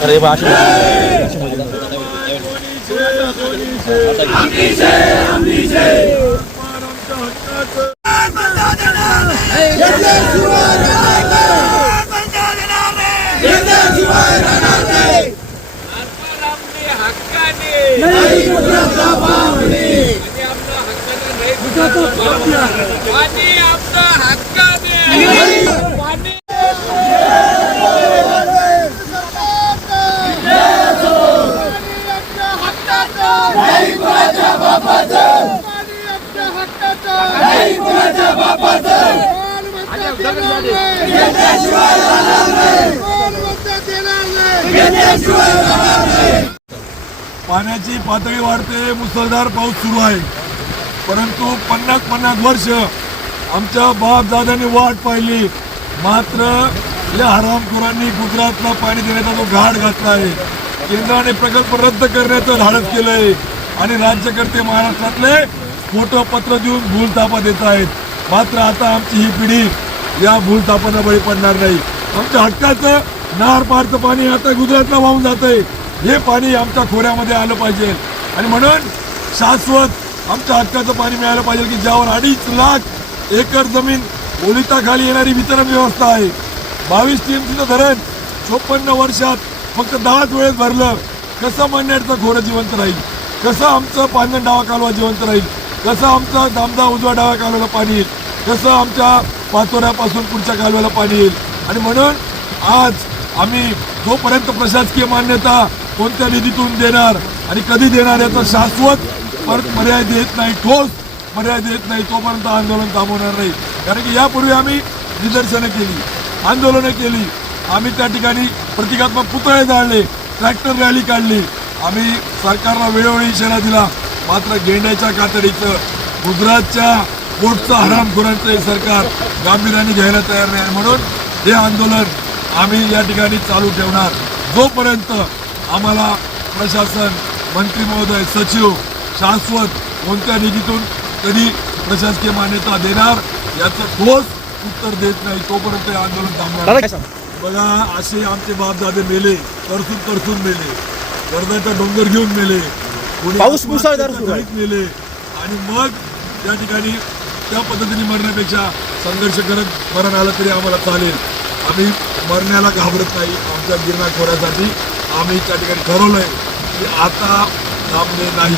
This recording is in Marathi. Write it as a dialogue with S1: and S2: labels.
S1: અરે વાશી ગુજરાત घेऊ बापाचं
S2: पाण्याची पातळी वाढते मुसळधार पाऊस सुरू आहे. परंतु पन्नास पन्नास वर्ष आमच्या बाप दादांनी वाट पाहिली. मात्र या हरामखोरांनी गुजरातला पाणी देण्याचा जो घाट घातला आहे केंद्राने प्रकल्प रद्द करण्याचं धाडस केलंय आणि राज्यकर्ते महाराष्ट्रातले फोटो पत्र देऊन भूलतापा देत आहेत. मात्र आता आमची ही पिढी या भूलतापांना बळी पडणार नाही. आमच्या हक्काचं नार पारचं पाणी आता गुजरातला वाहून जात आहे हे पाणी आमच्या खोऱ्यामध्ये आलं पाहिजे. आणि म्हणून शाश्वत आमच्या हक्काचं पाणी मिळालं पाहिजे की ज्यावर अडीच लाख एकर जमीन ओलिताखाली येणारी वितरण व्यवस्था आहे. बावीस टीएमसीचं धरण चोपन्न वर्षात फक्त दहाच वेळेस भरलं. कसं मन्याडचं खोरं जिवंत राहील? कसं आमचं पांजण डावा कालवा जिवंत राहील? कसं आमचं दामदा उजवा डाव्या कालव्याला पाणी येईल? कसं आमच्या पाचोऱ्यापासून पुढच्या कालव्याला पाणी येईल? आणि म्हणून आज आम्ही जोपर्यंत प्रशासकीय मान्यता कोणत्या निधीतून देणार आणि कधी देणार याचा शाश्वत पर पर्याय देत नाही ठोस पर्याय देत नाही तोपर्यंत आंदोलन थांबवणार नाही. कारण की यापूर्वी आम्ही निदर्शनं केली आंदोलनं केली. आम्ही त्या ठिकाणी प्रतिकात्मक पुतळे जाळले ट्रॅक्टर रॅली काढली. आम्ही सरकारला वेळोवेळी इशारा दिला. मात्र गेंड्याच्या कातडीचं गुजरातच्या पोटचं हरामखोरांचं हे सरकार गांभीर्याने घ्यायला तयार नाही. आणि म्हणून हे आंदोलन आम्ही या ठिकाणी चालू ठेवणार. जोपर्यंत आम्हाला प्रशासन मंत्री महोदय सचिव शाश्वत कोणत्या निधीतून कधी प्रशासकीय मान्यता देणार याचं ठोस उत्तर देत नाही. तोपर्यंत हे आंदोलन थांबणार. बघा असे आमचे बापदादे मेले तरसून तरसून मेले. कर्जाचा डोंगर घेऊन मेले.
S1: पाऊस मुसळधार सुरू आहे.
S2: आणि मग त्या ठिकाणी त्या पद्धतीने मरण्यापेक्षा संघर्ष करत मरण आलं तरी आम्हाला चालेल. आम्ही मरण्याला घाबरत नाही. आमच्या गिरणा खोऱ्यासाठी आम्ही त्या ठिकाणी ठरवलंय की आता थांबणे नाही.